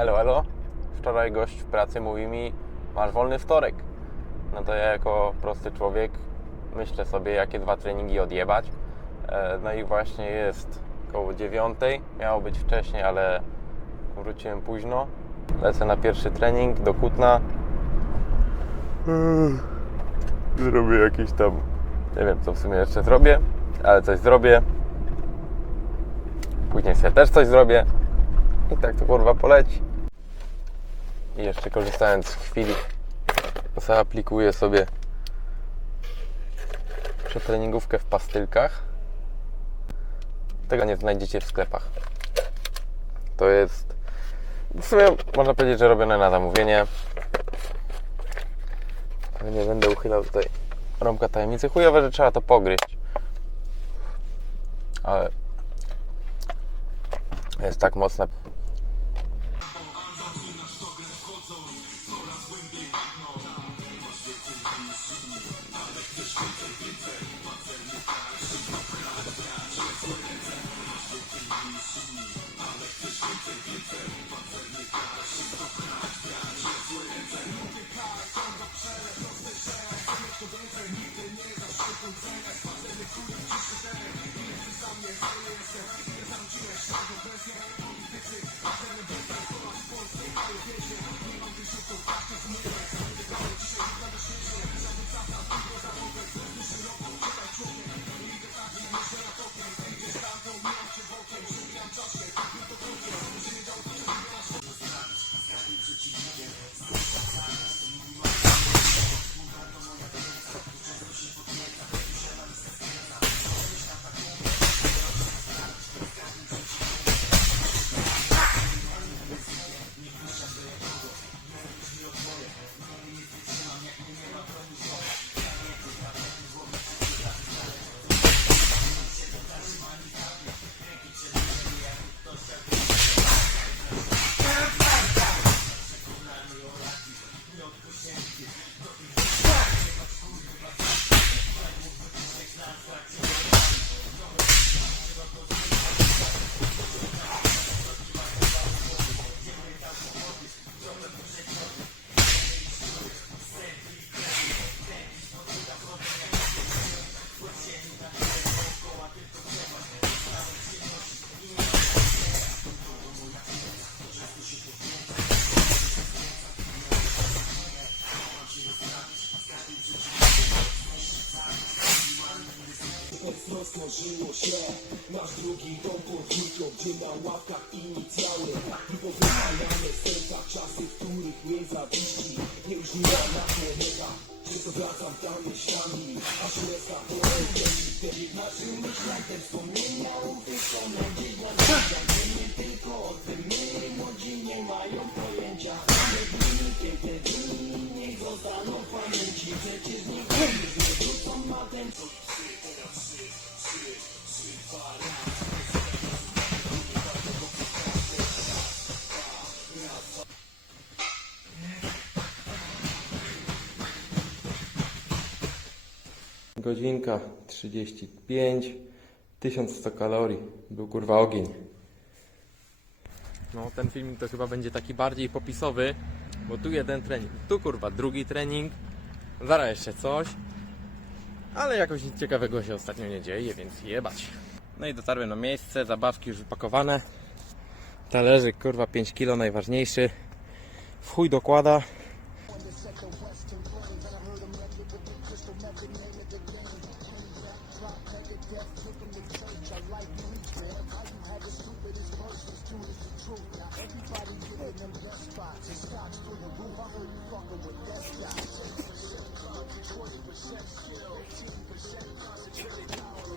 Elo, elo. Wczoraj gość w pracy mówi mi, masz wolny wtorek. No to ja jako prosty człowiek myślę sobie, jakie dwa treningi odjebać. E, No i właśnie jest koło dziewiątej. Miało być wcześniej, ale wróciłem późno. Lecę na pierwszy trening do Kutna. Zrobię jakiś tam, nie wiem co w sumie jeszcze zrobię, ale coś zrobię. Później sobie też coś zrobię. I tak to kurwa poleci. Jeszcze korzystając z chwili, zaaplikuję sobie przetreningówkę w pastylkach. Tego nie znajdziecie w sklepach. To jest w sumie można powiedzieć, że robione na zamówienie. Nie będę uchylał tutaj rąbka tajemnicy. Chujowe, że trzeba to pogryźć. Ale jest tak mocne. Rozmnożyło się Masz drugi dom pod jutro, gdzie na ławkach inicjały Grubo wypalane serca, czasy, w których nie zawiści Nie już nie na planeta Często wracam tam myślami Aż łezka po odejściu Wtedy naszym myślach te wspomnienia Uwyszone gdzieś na Godzinka 35, 1100 kalorii. Był kurwa ogień. No, ten filmik to chyba będzie taki bardziej popisowy, bo tu jeden trening, tu kurwa drugi trening, zaraz jeszcze coś, ale jakoś nic ciekawego się ostatnio nie dzieje, więc jebać. No i dotarłem na miejsce, zabawki już wypakowane, talerzyk kurwa 5 kg najważniejszy, w chuj dokłada, up to 20% skill, ten percent concentrated power.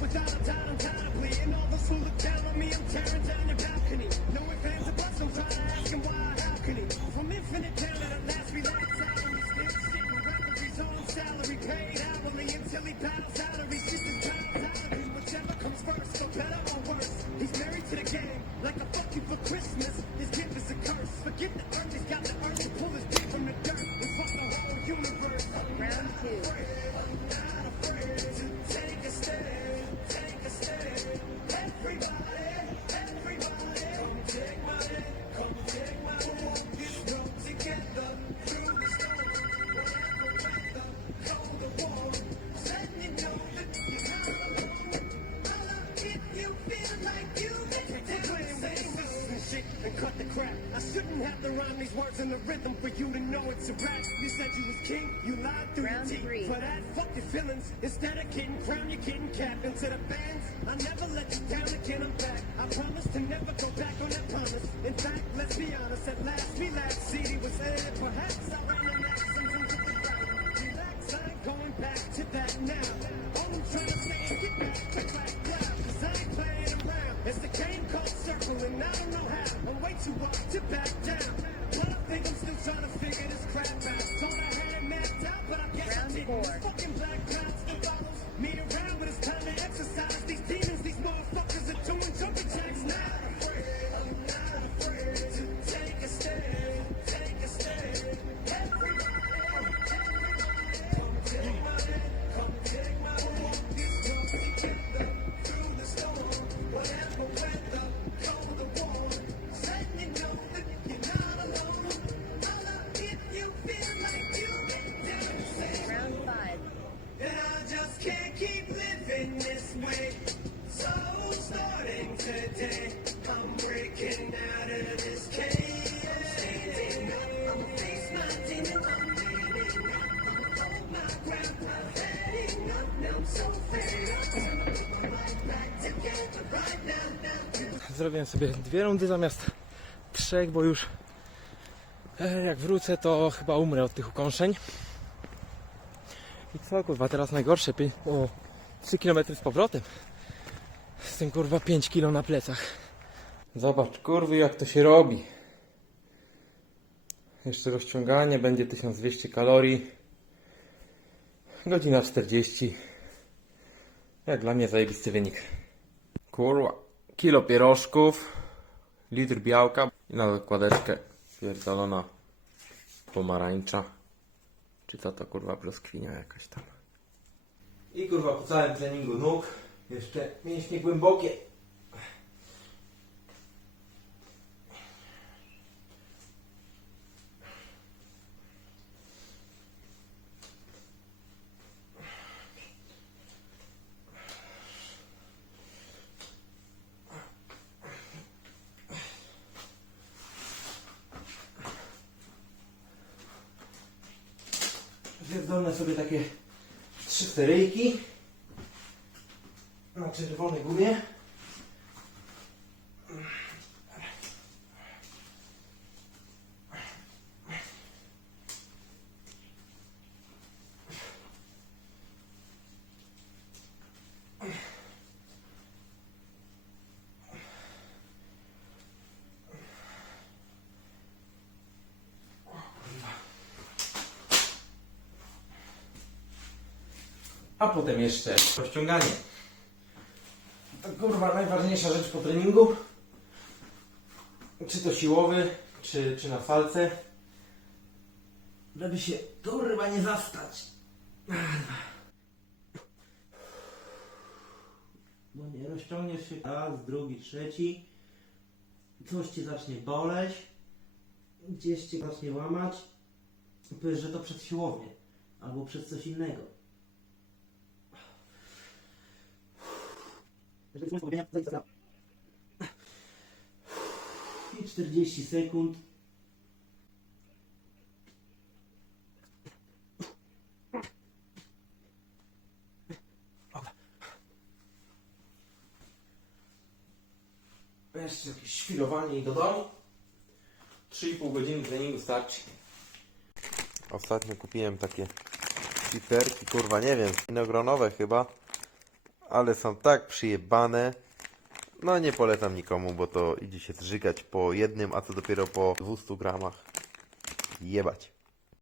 Be without a doubt undoubtedly. And all those who look down on me, I'm tearing down your balcony. No ands, or buts, I'm trying to ask him why, how? From infinite down I shouldn't have to rhyme these words in the rhythm for you to know it's a rap. You said you was king, you lied through Round three. For that, fuck feelings. Instead of getting crown, bands. I never let you down again, I'm back. I promise to never go back on that promise. In fact, let's be honest, at last we last CD was aired. Perhaps I ran into going back to that now. All I'm trying to say is get back to back loud. Cause I ain't playing around. It's the game called circling, I don't know how. I'm way too up to back down. But I think I'm still trying to figure this crap out. Thought I had it mapped out, but I guess I Round didn't. four. Fucking black cloud still follows me around Zrobiłem sobie dwie rundy zamiast trzech, bo już e, jak wrócę, to chyba umrę od tych ukąszeń. I co kurwa, teraz najgorsze, o 3 km z powrotem. Z tym kurwa 5 kg na plecach. Zobacz kurwy jak to się robi. Jeszcze rozciąganie będzie 1200 kalorii. Godzina 40. Jak dla mnie zajebisty wynik. Kurwa. Kilo pierożków, litr białka i na zakładeczkę pierdolona pomarańcza. Czy co to kurwa brzoskwinia jakaś tam. I kurwa po całym treningu nóg jeszcze mięśnie głębokie. Pierdolne sobie takie trzy seryjki na czerwonej gumie. A potem jeszcze rozciąganie. To kurwa najważniejsza rzecz po treningu. Czy to siłowy, czy, czy na salce. Żeby się kurwa nie zastać. Bo nie rozciągniesz się raz, drugi, trzeci. Coś ci zacznie boleć. Gdzieś cię zacznie łamać. Powiesz, że to przez siłownię. Albo przez coś innego. Jeżeli jest pogubienia, zejdź na I 40 sekund. Jeszcze jakieś świrowanie i do domu. 3,5 godziny treningu starczy. Ostatnio kupiłem takie piperki, kurwa nie wiem, winogronowe chyba. Ale są tak przyjebane. No nie polecam nikomu, bo to idzie się zżygać po jednym, a to dopiero po 200 gramach. Jebać.